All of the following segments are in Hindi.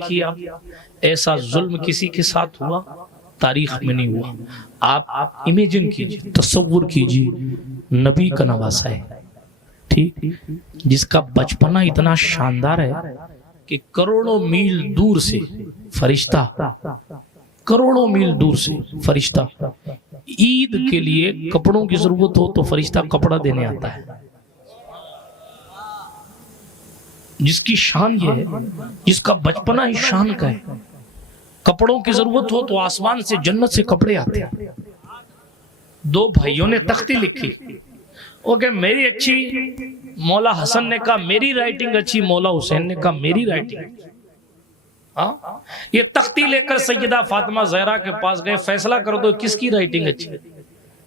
देखिए आप, ऐसा जुल्म किसी के साथ हुआ तारीख में नहीं हुआ। आप इमेजिन कीजिए, तसव्वुर कीजिए, नबी का नवासा है, ठीक, जिसका बचपना इतना शानदार है कि करोड़ों मील दूर से फरिश्ता, करोड़ों मील दूर से फरिश्ता, ईद के लिए कपड़ों की जरूरत हो तो फरिश्ता कपड़ा देने आता है। जिसकी शान ये है, जिसका बचपना ही शान का है, कपड़ों की जरूरत हो तो आसमान से, जन्नत से कपड़े आते हैं। दो भाइयों ने तख्ती लिखी, ओके मेरी अच्छी, मौला हसन ने कहा मेरी राइटिंग अच्छी, मौला हुसैन ने कहा मेरी राइटिंग अच्छी। हाँ, ये तख्ती लेकर सैयदा फातिमा ज़हरा के पास गए, फैसला कर दो किसकी राइटिंग अच्छी है।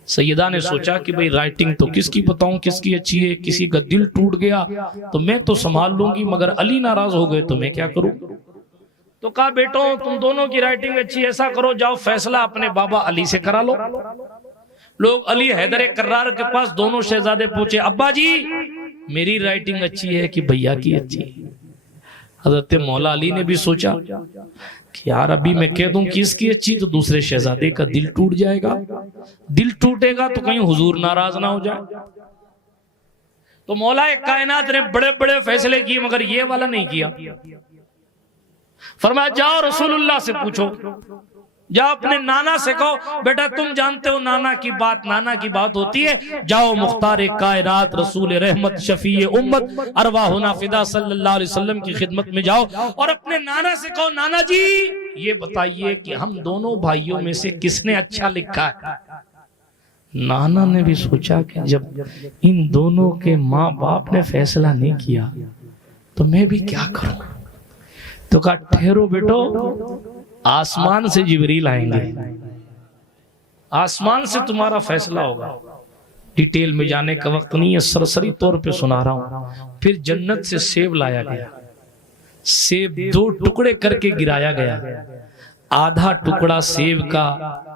सैयदा ने सोचा कि भाई राइटिंग तो किसकी बताऊं किसकी अच्छी है, किसी का दिल टूट गया तो मैं तो संभाल लूंगी, मगर अली नाराज हो गए तो मैं क्या करूं। तो कहा बेटो तुम दोनों की राइटिंग अच्छी, ऐसा करो जाओ फैसला अपने बाबा अली से करा लो। लोग अली हैदर कर्रार के पास, दोनों शहजादे पूछे अब्बा जी मेरी राइटिंग अच्छी है कि भैया की अच्छी है। हजरत मौला अली ने भी सोचा कि यार अभी मैं कह दूं कि इसकी अच्छी तो दूसरे शहजादे का दिल टूट जाएगा, दिल टूटेगा तो कहीं हुजूर नाराज ना हो जाए। तो मौला कायनात ने बड़े बड़े फैसले किए मगर ये वाला नहीं किया। फरमाया जाओ रसूलुल्लाह से पूछो, जाओ अपने नाना से कहो बेटा तुम जानते हो नाना की बात, नाना की बात होती है। जाओ मुख्तार कायनात रसूल रहमत शफी उम्मत अरवाहुना फिदा सल्लल्लाहु अलैहि वसल्लम की खिदमत में जाओ और अपने नाना से कहो नाना जी ये बताइए कि हम दोनों भाइयों में से किसने अच्छा लिखा है। नाना ने भी सोचा कि जब इन दोनों के माँ बाप ने फैसला नहीं किया तो मैं भी क्या करूं। तो कहा ठहरो बेटो, आसमान से जिब्रील आएंगे, आसमान से तुम्हारा फैसला होगा। डिटेल में जाने का वक्त नहीं है, सरसरी तौर पे सुना रहा हूं। फिर जन्नत से सेब लाया गया, सेब दो टुकड़े करके गिराया गया। आधा टुकड़ा सेब का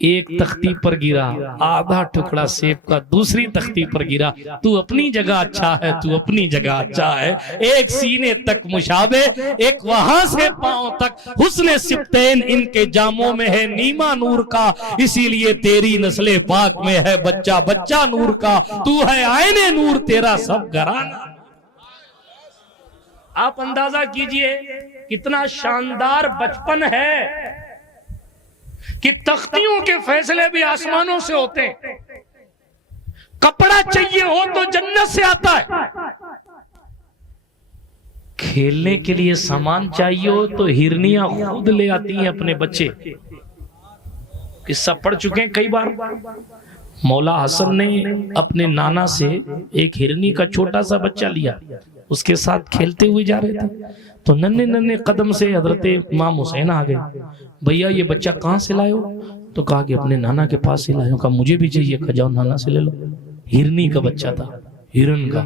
एक तख्ती पर गिरा, आधा टुकड़ा सेब का दूसरी तख्ती पर गिरा। तू अपनी जगह अच्छा है, तू अपनी जगह अच्छा है। एक सीने तक मुशाबे, एक वहां से पांव तक हुस्ने सिब्तैन इनके जामों में है नीमा नूर का, इसीलिए तेरी नस्ले पाक में है बच्चा बच्चा नूर का। तू है आईने नूर तेरा सब घराना। आप अंदाजा कीजिए कितना शानदार बचपन है कि तख्तियों के फैसले भी आसमानों से होते हैं। कपड़ा चाहिए हो तो जन्नत से आता है, खेलने के लिए सामान चाहिए हो तो हिरनियां खुद ले आती हैं अपने बच्चे। किस्सा पढ़ चुके हैं कई बार। मौला हसन ने अपने नाना से एक हिरनी का छोटा सा बच्चा लिया, उसके साथ खेलते हुए जा रहे थे तो नन्हे नन्हे कदम से हजरत इमाम हुसैन आ गए। भैया ये बच्चा कहाँ से लाए हो? तो कहा कि अपने नाना के पास से लाए हो। कहा मुझे भी चाहिए। कहा जाओ नाना से ले लो। हिरनी का बच्चा था, हिरन का।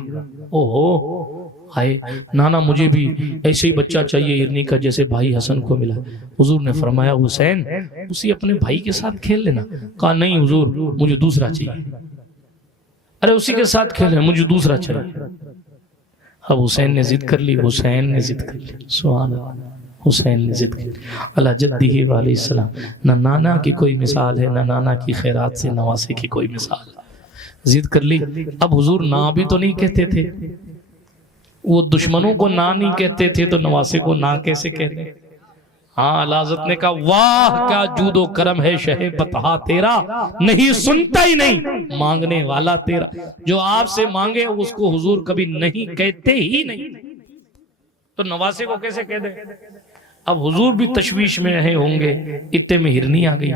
ओहो आए नाना मुझे भी ऐसे ही बच्चा चाहिए हिरनी का जैसे भाई हसन को मिला। हुजूर ने फरमाया हुसैन उसी अपने भाई के साथ खेल लेना। कहा नहीं हुजूर मुझे दूसरा चाहिए। अरे उसी के साथ खेल है, मुझे दूसरा चाहिए। अब हुसैन ने जिद कर ली, हुसैन ने जिद कर ली, सुभान अल्लाह, हुसैन ने जिद कर ली। अल्लाह जद्दीही अलैहिस्सलाम, न नाना की कोई मिसाल है, न नाना की खैरात से नवासे की कोई मिसाल है। जिद कर ली। अब हुजूर ना भी तो नहीं कहते थे, वो दुश्मनों को ना नहीं कहते थे तो नवासे को ना कैसे कहते। हाँ लाजत ने कहा वाह क्या जूदो करम है शहे बतहा तेरा, नहीं सुनता ही नहीं मांगने वाला तेरा। जो आपसे मांगे उसको हुजूर कभी नहीं कहते ही नहीं, तो नवासे को कैसे कह दे। अब हुजूर भी तशवीश में रहे होंगे, इतने में हिरनी आ गई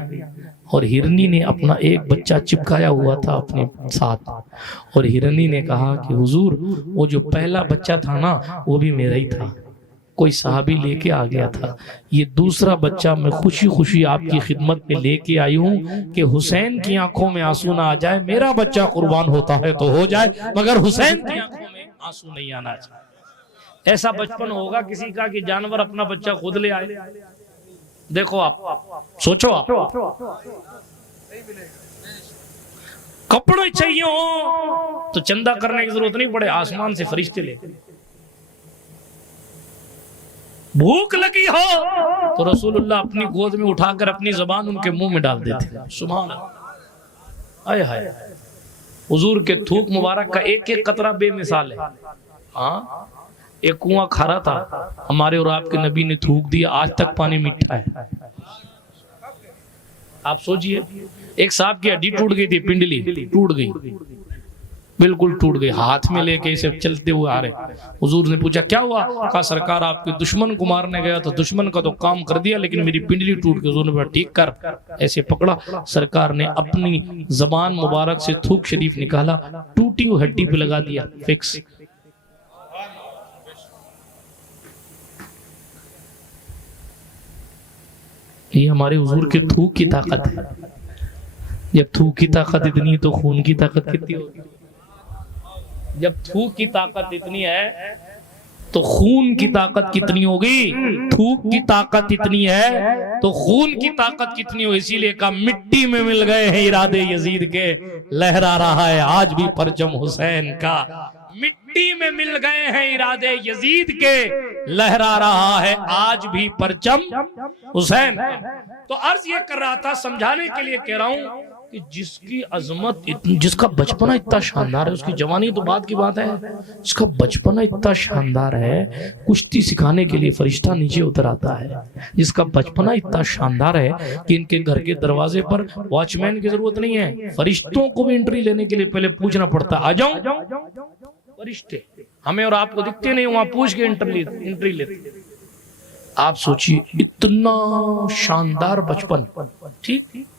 और हिरनी ने अपना एक बच्चा चिपकाया हुआ था अपने साथ और हिरनी ने कहा कि हुजूर वो जो पहला बच्चा था ना वो भी मेरा ही था, कोई साहबी लेके आ गया था। ये दूसरा बच्चा मैं खुशी खुशी आपकी खिदमत में लेके आई हूँ कि हुसैन की आंखों में आंसू ना आ जाए। मेरा बच्चा कुर्बान होता है तो हो जाए मगर हुसैन की आंखों में आंसू नहीं आना चाहिए। ऐसा बचपन होगा किसी का कि जानवर अपना बच्चा खुद ले आए। देखो आप सोचो, आप कपड़े चाहिए हो तो चंदा करने की जरूरत नहीं पड़े, आसमान से फरिश्ते ले। भूख लगी हो तो रसूलुल्लाह अपनी गोद में उठाकर अपनी जबान उनके मुंह में डाल देते। सुभान अल्लाह। आय हाय, हुजूर के थूक मुबारक का एक एक कतरा बेमिसाल है। हाँ, एक कुआं खारा था, हमारे और आपके नबी ने थूक दिया, आज तक पानी मीठा है। आप सोचिए, एक सांप की हड्डी टूट गई थी, पिंडली टूट गई, बिल्कुल टूट गई, हाथ में लेके इसे चलते हुए आ रहे। हुजूर ने पूछा क्या हुआ? कहा सरकार आपके दुश्मन को मारने गया तो दुश्मन का तो काम कर दिया, लेकिन मेरी पिंडली टूट गई। हुजूर ने बोला ठीक कर, ऐसे पकड़ा, सरकार ने अपनी जबान मुबारक से थूक शरीफ निकाला, टूटी हुई हड्डी पे लगा दिया, फिक्स। ये हमारे हुजूर के थूक की ताकत है। जब थूक की ताकत इतनी तो खून की ताकत कितनी होगी? जब थूक की ताकत इतनी है तो खून की ताकत कितनी होगी? थूक की ताकत इतनी है तो खून की ताकत कितनी हो? इसीलिए कहा मिट्टी में मिल गए हैं इरादे यजीद के, लहरा रहा है आज भी परचम हुसैन का। मिट्टी में मिल गए हैं इरादे यजीद के, लहरा रहा है आज भी परचम हुसैन। तो अर्ज ये कर रहा था, समझाने के लिए कह रहा हूं कि जिसकी अजमत, जिसका बचपना इतना शानदार है, उसकी जवानी तो बात की बात है, जिसका बचपना इतना शानदार है, कुश्ती सिखाने के लिए फरिश्ता नीचे उतर आता है। जिसका बचपना इतना शानदार है कि इनके घर के दरवाजे पर वॉचमैन की जरूरत नहीं है, फरिश्तों को भी एंट्री लेने के लिए पहले पूछना पड़ता, आ जाऊं? फरिश्ते हमें और आपको दिखते नहीं, वहां पूछ के एंट्री लेते। आप सोचिए, इतना शानदार बचपन, ठीक।